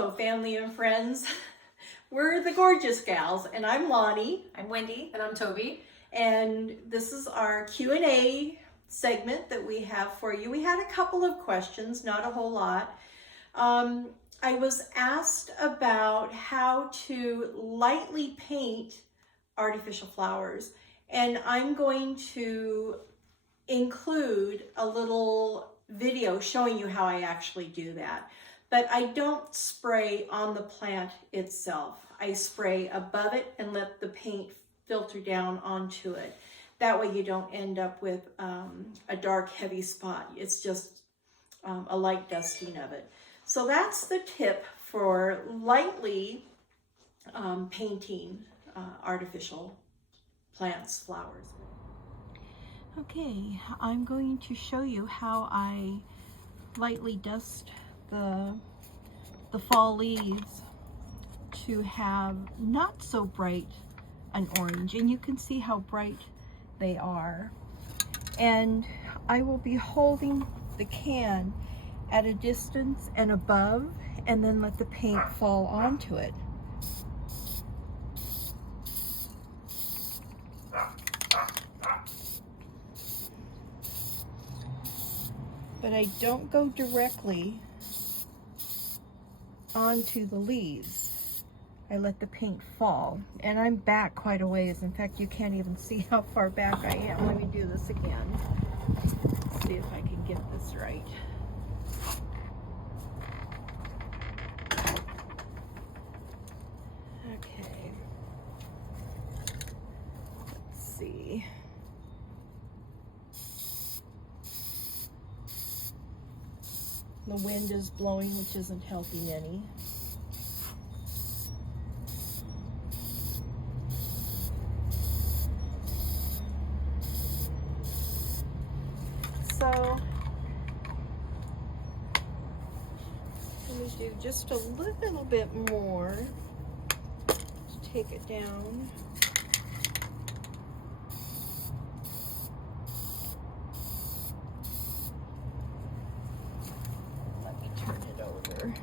Hello, family and friends. We're the Gourd-geous Gals, and I'm Lonnie. I'm Wendy. And I'm Toby. And this is our Q&A segment that we have for you. We had a couple of questions, not a whole lot. I was asked about how to lightly paint artificial flowers, and I'm going to include a little video showing you how I actually do that. But I don't spray on the plant itself. I spray above it and let the paint filter down onto it. That way you don't end up with a dark, heavy spot. It's just a light dusting of it. So that's the tip for lightly painting artificial plants, flowers. Okay, I'm going to show you how I lightly dust the fall leaves to have not so bright an orange, and you can see how bright they are. And I will be holding the can at a distance and above, and then let the paint fall onto it. But I don't go directly onto the leaves. I let the paint fall, and I'm back quite a ways. In fact, you can't even see how far back I am. Let me do this again. Let's see if I can get this right. Okay. Let's see. The wind is blowing, which isn't helping any. So, let me do just a little bit more to take it down. Turn it over.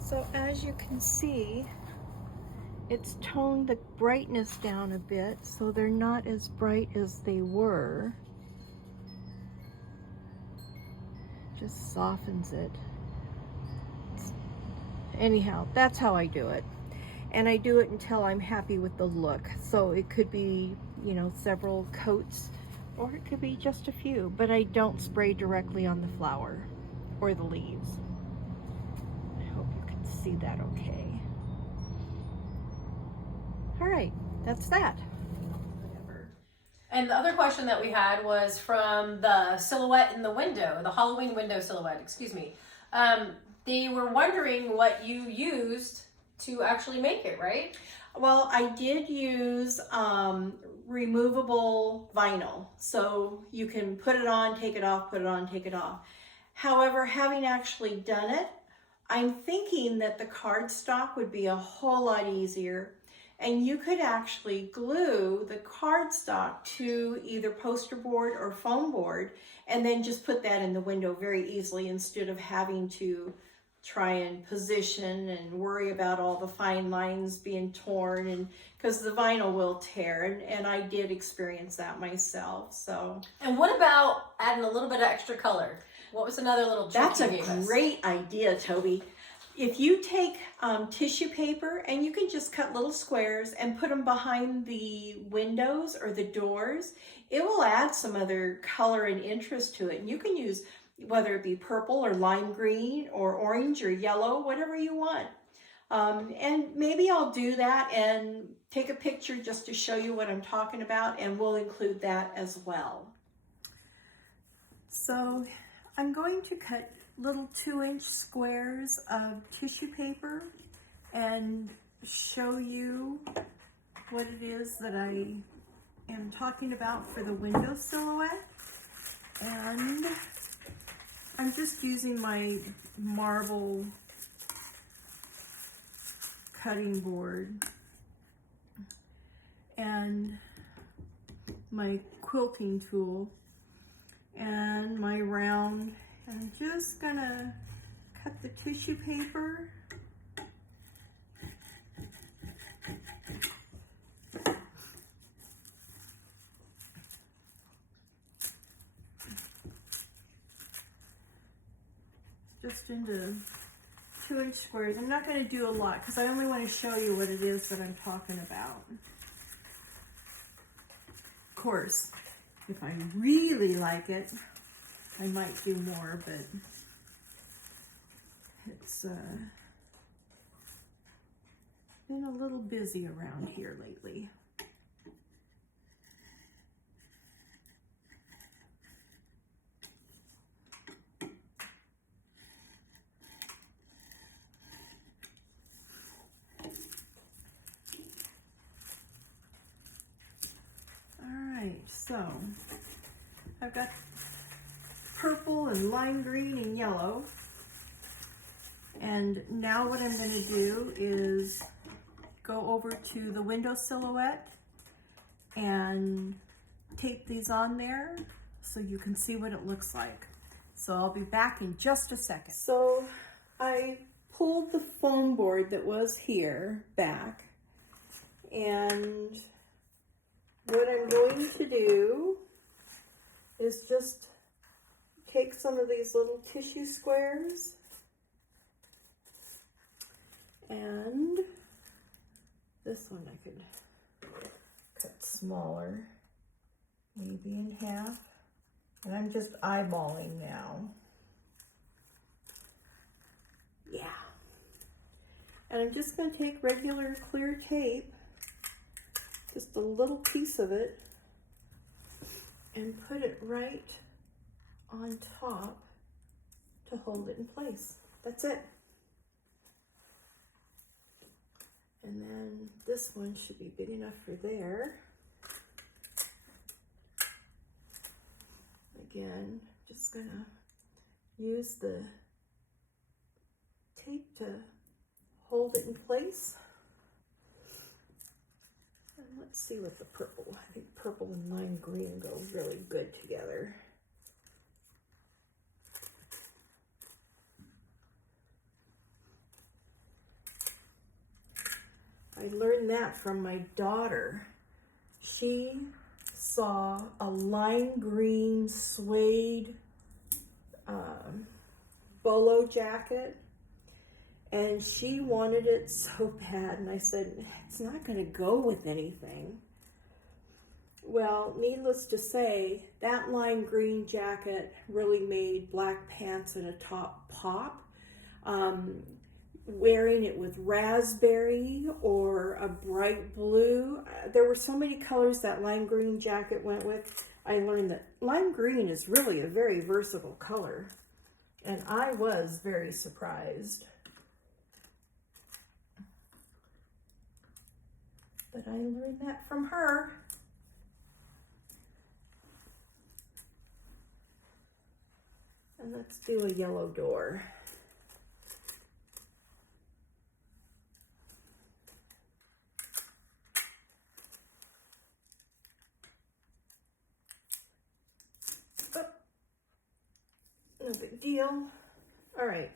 So as you can see, it's toned the brightness down a bit, so they're not as bright as they were. Just softens it. Anyhow, that's how I do it. And I do it until I'm happy with the look. So it could be, you know, several coats, or it could be just a few, but I don't spray directly on the flower or the leaves. I hope you can see that okay. All right, that's that. Whatever. And the other question that we had was from the silhouette in the window, the Halloween window silhouette, excuse me. They were wondering what you used to actually make it, right? Well, I did use removable vinyl, so you can put it on, take it off, put it on, take it off. However, having actually done it, I'm thinking that the cardstock would be a whole lot easier, and you could actually glue the cardstock to either poster board or foam board, and then just put that in the window very easily instead of having to try and position and worry about all the fine lines being torn, and because the vinyl will tear, and I did experience that myself. So. And what about adding a little bit of extra color? What was another little trick That's you a gave us? great idea, Toby. If you take tissue paper and you can just cut little squares and put them behind the windows or the doors, it will add some other color and interest to it. And you can use whether it be purple or lime green or orange or yellow, whatever you want. And maybe I'll do that and take a picture just to show you what I'm talking about, and we'll include that as well. So I'm going to cut little 2-inch squares of tissue paper and show you what it is that I am talking about for the window silhouette. And I'm just using my marble cutting board and my quilting tool and my round. I'm just gonna cut the tissue paper. Just into 2-inch squares. I'm not going to do a lot because I only want to show you what it is that I'm talking about. Of course, if I really like it, I might do more, but it's been a little busy around here lately. So I've got purple and lime green and yellow. And now what I'm going to do is go over to the window silhouette and tape these on there so you can see what it looks like. So I'll be back in just a second. So I pulled the foam board that was here back, and what I'm going to do is just take some of these little tissue squares and this one I could cut smaller, maybe in half. And I'm just eyeballing now. Yeah. And I'm just going to take regular clear tape, just a little piece of it, and put it right on top to hold it in place. That's it. And then this one should be big enough for there. Again, just gonna use the tape to hold it in place. And let's see what the purple, I think purple and lime green go really good together. I learned that from my daughter. She saw a lime green suede bolo jacket, and she wanted it so bad, and I said, it's not going to go with anything. Well, needless to say, that lime green jacket really made black pants and a top pop. Wearing it with raspberry or a bright blue, there were so many colors that lime green jacket went with. I learned that lime green is really a very versatile color, and I was very surprised. But I learned that from her. And let's do a yellow door. No big deal. All right,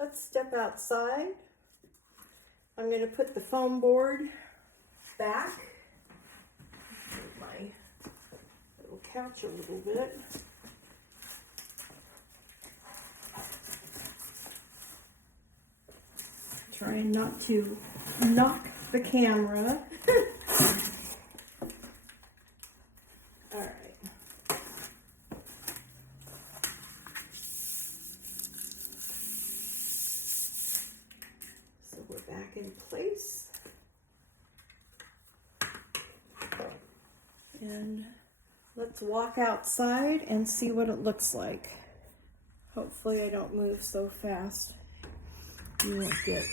let's step outside. I'm going to put the foam board back. Move my little couch a little bit. Trying not to knock the camera. All right. So we're back in place. And let's walk outside and see what it looks like. Hopefully I don't move so fast. You won't get.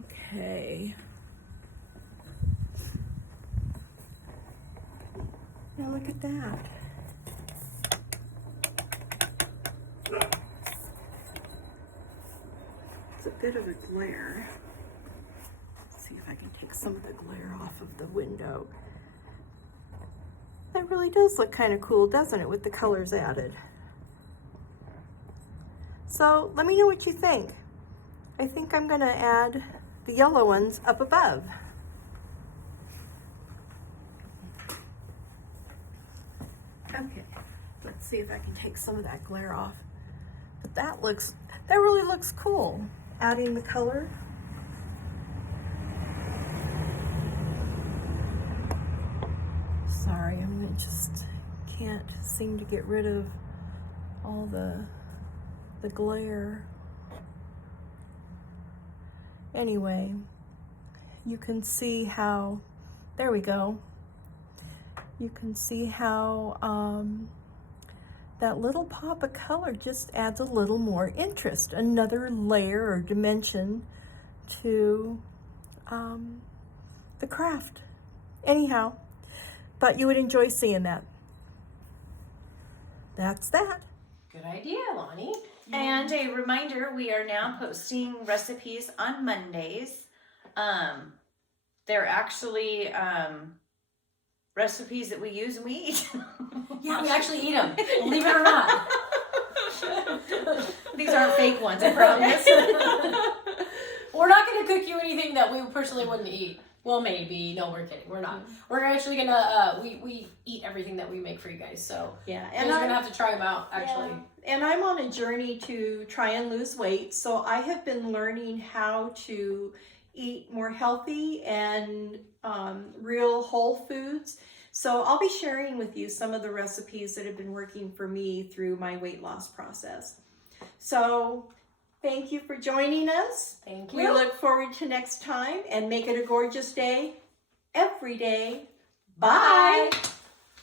Okay. Now look at that. It's a bit of a glare. Let's see if I can take some of the glare off of the window. That really does look kind of cool, doesn't it, with the colors added? So let me know what you think. I think I'm going to add the yellow ones up above. Okay, let's see if I can take some of that glare off. But that really looks cool. Adding the color. Sorry, just can't seem to get rid of all the glare. Anyway, you can see how, there we go. You can see how that little pop of color just adds a little more interest, another layer or dimension to the craft. Anyhow, thought you would enjoy seeing that. That's that. Good idea, Lonnie. And a reminder, we are now posting recipes on Mondays. They're actually recipes that we use and we eat. Yeah, we actually eat them, believe it or not. These aren't fake ones, I promise. We're not going to cook you anything that we personally wouldn't eat. Well, maybe. No, we're kidding. We're not. We're actually going to, we eat everything that we make for you guys. So Yeah, and you're going to have to try them out, actually. Yeah. And I'm on a journey to try and lose weight. So I have been learning how to eat more healthy and real whole foods. So I'll be sharing with you some of the recipes that have been working for me through my weight loss process. So thank you for joining us. Thank you. We look forward to next time, and make it a gorgeous day every day. Bye.